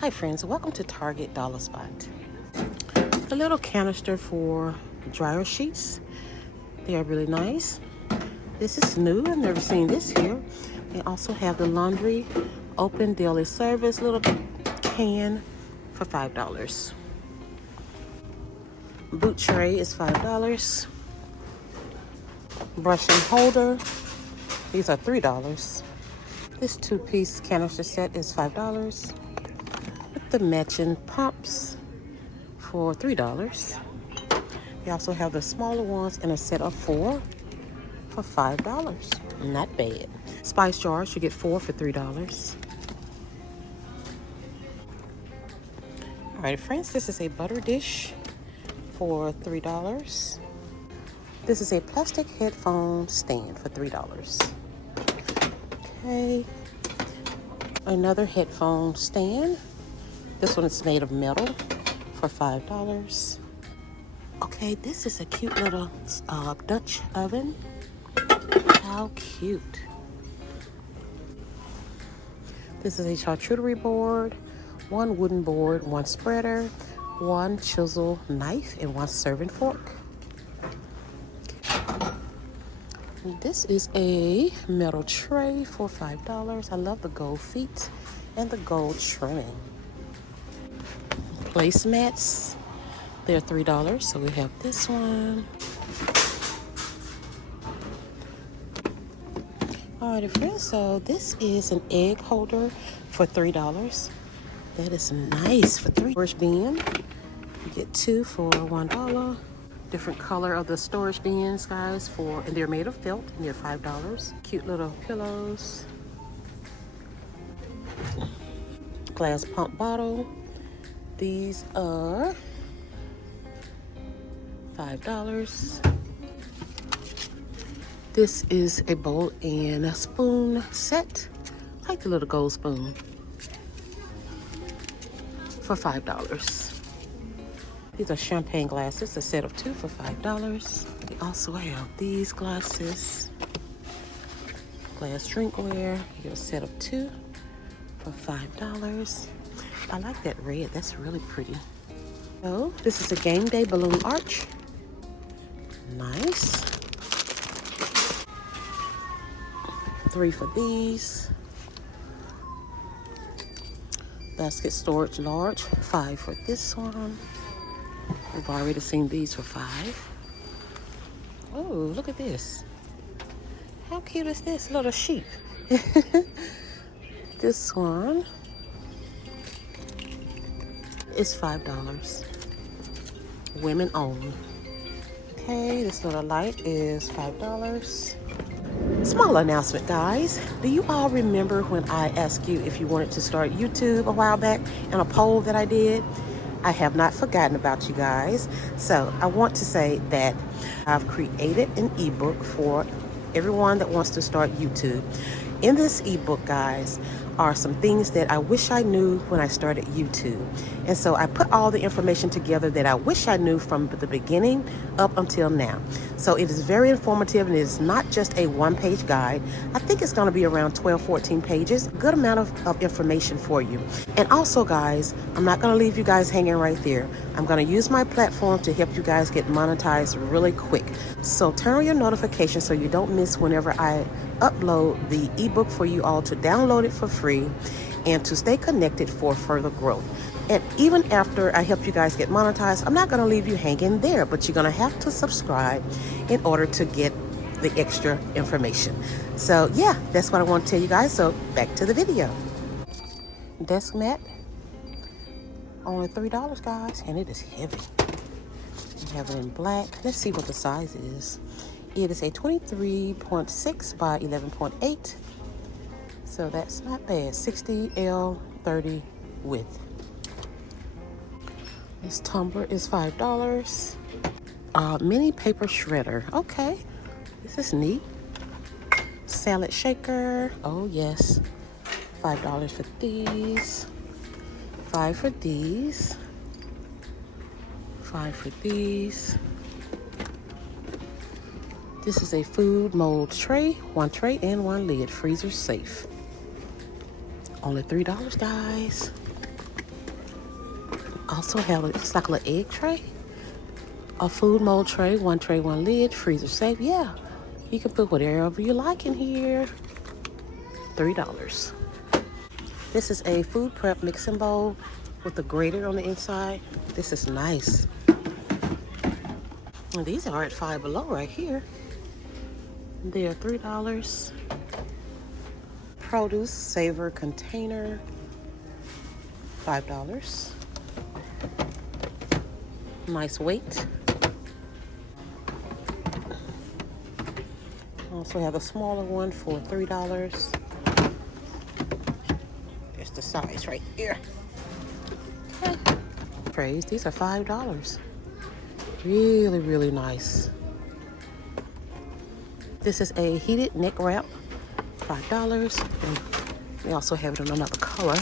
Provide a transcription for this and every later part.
Hi friends, welcome to Target Dollar Spot. A little canister for dryer sheets. They are really nice. This is new, I've never seen this here. They also have the laundry open daily service little can for $5. Boot tray is $5. Brush and holder, these are $3. This two-piece canister set is $5. With the matching pumps for $3. They also have the smaller ones in a set of 4 for $5. Not bad. Spice jars, you get 4 for $3. Alright friends, this is a butter dish for $3. This is a plastic headphone stand for $3. Okay, another headphone stand. This one is made of metal for $5. Okay, this is a cute little Dutch oven. How cute. This is a charcuterie board, 1 wooden board, 1 spreader, 1 chisel knife, and 1 serving fork. This is a metal tray for $5. I love the gold feet and the gold trimming. Placemats, they're $3, so we have this one. Alrighty friends, so this is an egg holder for $3. That is nice for $3. Storage bin, you get 2 for $1. Different color of the storage bins, guys, and they're made of felt, and they're $5. Cute little pillows. Glass pump bottle. These are $5. This is a bowl and a spoon set. I like the little gold spoon for $5. These are champagne glasses, a set of 2 for $5. We also have these glasses. Glass drinkware, you get a set of 2 for $5. I like that red, that's really pretty. So, this is a game day balloon arch. Nice. 3 for these. Basket storage large, 5 for this one. We've already seen these for $5. Oh, look at this. How cute is this little sheep? This one is $5. Women only. Okay, this little light is $5. Small announcement, guys. Do you all remember when I asked you if you wanted to start YouTube a while back in a poll that I did? I have not forgotten about you guys. So I want to say that I've created an ebook for everyone that wants to start YouTube. In this ebook, guys, are some things that I wish I knew when I started YouTube. And so I put all the information together that I wish I knew from the beginning up until now. So it is very informative, and it is not just a one-page guide. I think it's going to be around 12, 14 pages. Good amount of information for you. And also, guys, I'm not going to leave you guys hanging right there. I'm going to use my platform to help you guys get monetized really quick. So turn on your notifications so you don't miss whenever I upload the ebook for you all to download it for free and to stay connected for further growth. And even after I help you guys get monetized, I'm not going to leave you hanging there, but you're going to have to subscribe in order to get the extra information. So yeah, that's what I want to tell you guys. So back to the video. Desk mat, only $3, guys, and it is heavy. We have it in black. Let's see what the size is. It is a 23.6 by 11.8. So that's not bad. 60L 30 width. This tumbler is $5. Mini paper shredder. Okay, this is neat. Salad shaker. Oh yes, $5 for these. 5 for these. 5 for these. This is a food mold tray, 1 tray and 1 lid, freezer safe. Only $3, guys. Also have it's like a little egg tray, a food mold tray, one tray, one lid, freezer safe. Yeah, you can put whatever you like in here. $3. This is a food prep mixing bowl with a grater on the inside. This is nice. And these are at Five Below right here. They are $3. Produce saver container, $5. Nice weight. Also have a smaller one for $3. There's the size right here. Okay. Trays, these are $5. Really, really nice. This is a heated neck wrap, $5. And we also have it in another color.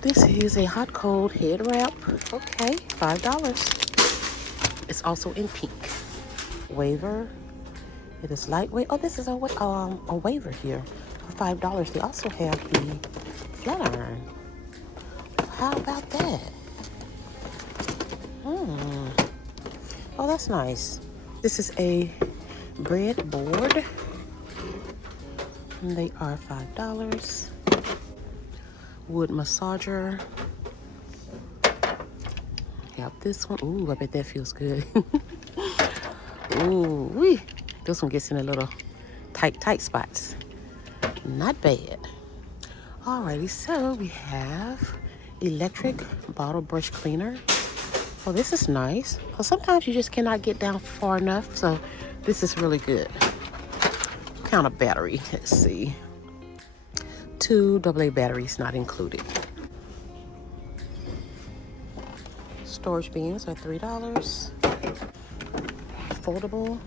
This is a hot cold head wrap. Okay, $5. It's also in pink. Waver. It is lightweight. Oh, this is a waver here for $5. They also have the flat iron. How about that? Oh, that's nice. This is a bread board. And they are $5. Wood massager. Got this one. Ooh, I bet that feels good. Ooh, wee. This one gets in a little tight spots. Not bad. Alrighty, so we have electric bottle brush cleaner. Oh, this is nice. Well, sometimes you just cannot get down far enough, so this is really good. What kind of battery? Let's see. 2 AA batteries not included. Storage bins are $3. Foldable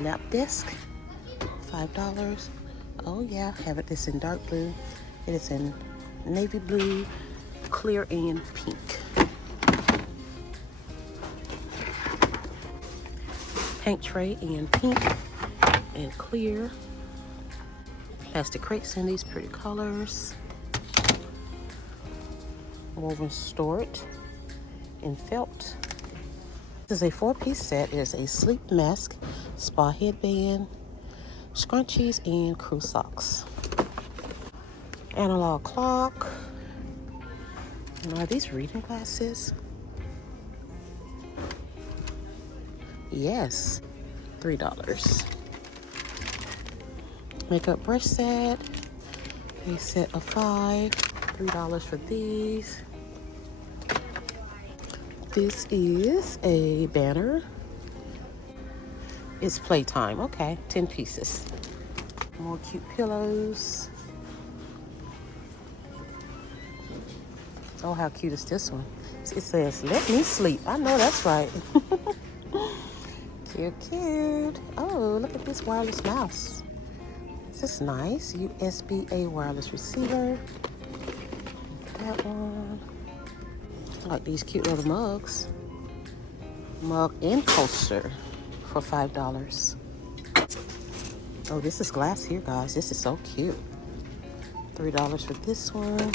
lap desk, $5. Oh yeah, have it. This in dark blue. It is in navy blue, clear, and pink. Paint tray in pink and clear. Plastic crates in these pretty colors. Woven storage in felt. This is a 4-piece set. It is a sleep mask, spa headband, scrunchies, and crew socks. Analog clock. And are these reading glasses? Yes, $3. Makeup brush set, a set of 5, $3 for these. This is a banner. It's playtime. Okay, 10 pieces. More cute pillows. Oh, how cute is this one? It says, "Let me sleep." I know that's right. Cute. Oh, look at this wireless mouse. This is nice. USB-A wireless receiver. That one. I like these cute little mugs. Mug and coaster for $5. Oh, this is glass here, guys. This is so cute. $3 for this one.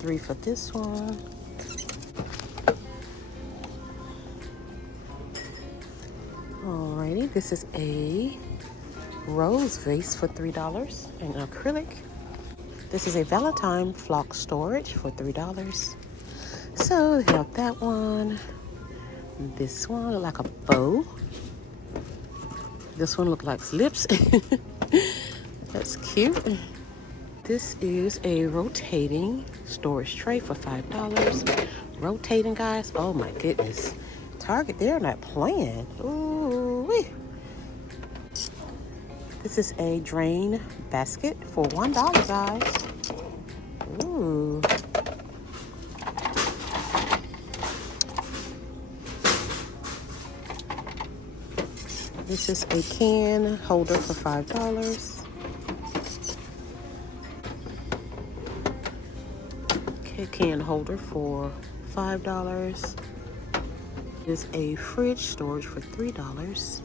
$3 for this one. Alrighty, this is a rose vase for $3 and acrylic. This is a Valentine flock storage for $3. So we have that one. This one look like a bow. This one look like lips. That's cute. This is a rotating storage tray for $5. Rotating, guys. Oh my goodness. Target, they're not playing. Ooh-wee. This is a drain basket for $1, guys. Ooh. This is a can holder for $5. Okay, can holder for $5. This is a fridge storage for $3.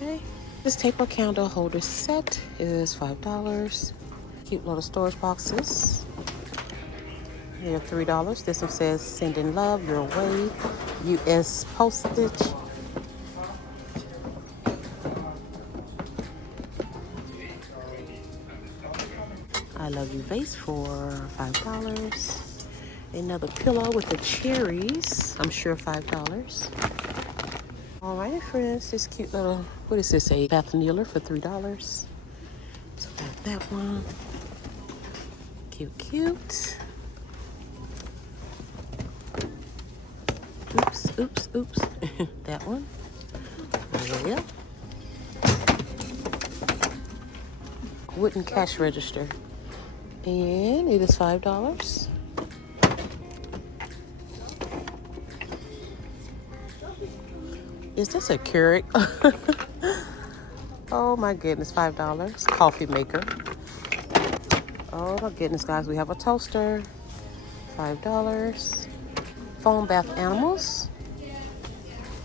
Okay. This taper candle holder set is $5. Cute little storage boxes. They're $3. This one says sending love your way. US postage. I love you vase for $5. Another pillow with the cherries. I'm sure $5. Alrighty, friends. This cute little, what is this? A bath kneeler for $3. So got that one. Cute, cute. Oops, oops, oops. That one. Yeah. Wooden cash register. And it is $5. Is this a Keurig? Oh my goodness, $5. Coffee maker. Oh my goodness, guys, we have a toaster. $5. Foam bath animals.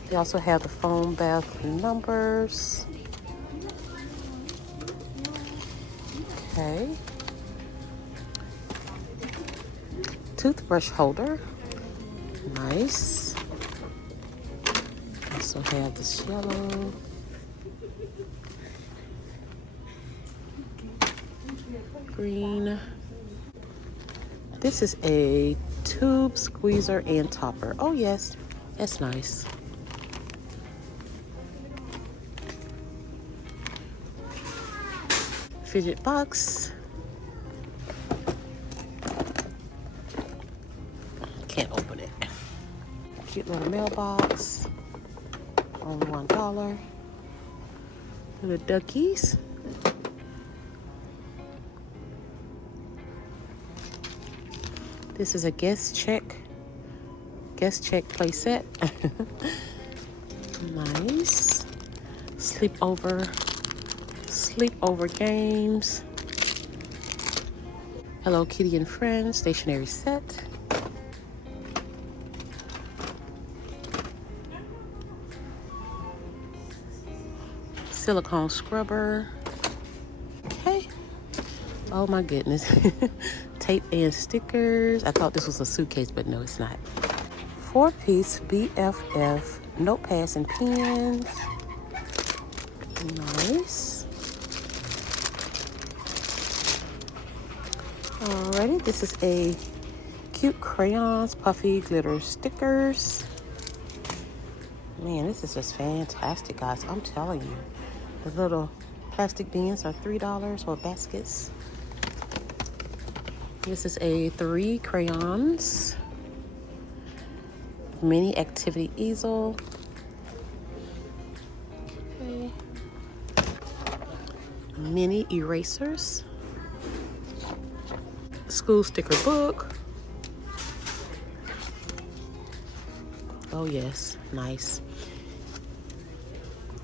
You also have the foam bath numbers. Okay. Toothbrush holder. Nice. Also have this yellow. Green. This is a tube squeezer and topper. Oh yes, that's nice. Fidget box. Can't open it. Cute little mailbox. Only $1. Little duckies. This is a guest check play set. Nice. Sleepover games. Hello Kitty and Friends stationery set. Silicone scrubber. Okay. Oh my goodness. Tape and stickers. I thought this was a suitcase, but no, it's not. 4-piece BFF notepads and pens. Nice. Alrighty, this is a cute crayons, puffy glitter stickers. Man, this is just fantastic, guys. I'm telling you. The little plastic bins are $3 or baskets. This is a 3 crayons, mini activity easel. Okay. Mini erasers, school sticker book. Oh yes, nice.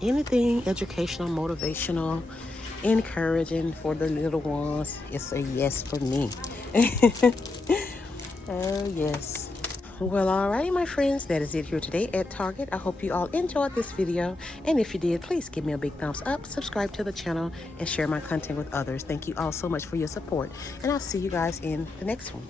Anything educational, motivational, encouraging for the little ones. It's a yes for me. Oh yes. Well, alrighty my friends, that is it here today at Target. I hope you all enjoyed this video, and if you did, please give me a big thumbs up, subscribe to the channel, and share my content with others. Thank you all so much for your support, and I'll see you guys in the next one.